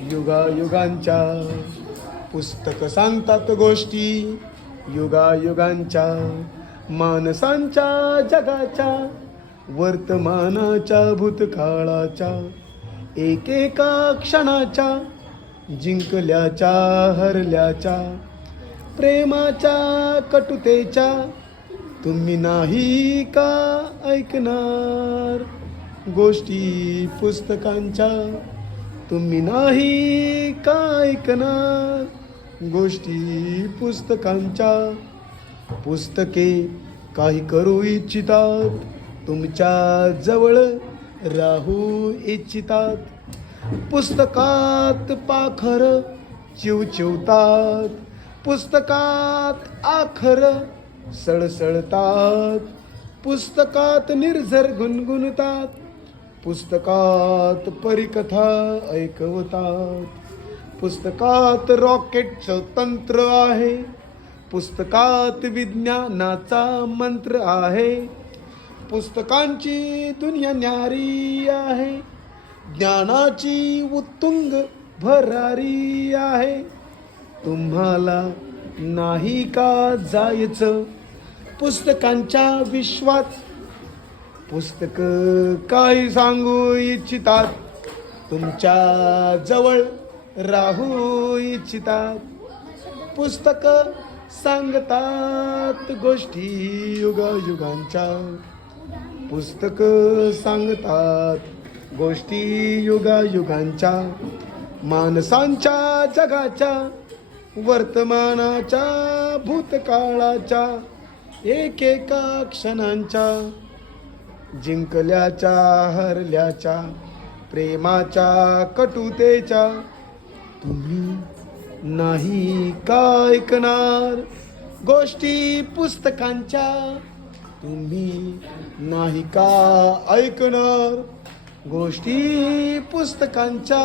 युगायुगांच्या. पुस्तक सांगतात गोष्टी युगायुगांच्या, माणसांच्या जगाच्या, वर्तमानाच्या भूतकाळाच्या, एकेका क्षणाच्या, जिंकल्याच्या हरल्याच्या, प्रेमाच्या कटुतेच्या. तुम्ही नाही का ऐकणार गोष्टी पुस्तकांच्या? तुम्ही नाही का ऐकणार गोष्टी पुस्तकांच्या? पुस्तके काही करू इच्छितात, तुमच्या जवळ राहू इच्छितात. पुस्तकात पाखर चिवचिवतात, पुस्तकात आखर सळसळतात, पुस्तकात निर्झर गुणगुणतात, पुस्तकात परिकथा ऐकवतात. पुस्तकात रॉकेटचं तंत्र आहे, पुस्तकात विज्ञानाचा मंत्र आहे. पुस्तकांची दुनिया न्यारी आहे, ज्ञानाची उत्तुंग भरारी आहे. तुम्हाला नाही का जायचं पुस्तकांच्या विश्वात? पुस्तक काय सांगू इच्छितात, तुमच्या जवळ राहू इच्छितात. पुस्तक सांगतात गोष्टी युगायुगांच्या, पुस्तक सांगतात गोष्टी युगायुगांच्या, माणसांच्या जगाच्या, वर्तमानाच्या भूतकाळाच्या, एकेका क्षणांच्या, जिंकल्याच्या हरल्याच्या, प्रेमाच्या कटुतेच्या. तुम्ही नाही का ऐकणार गोष्टी पुस्तकांच्या? तुम्ही नाही का ऐकणार गोष्टी पुस्तकांच्या?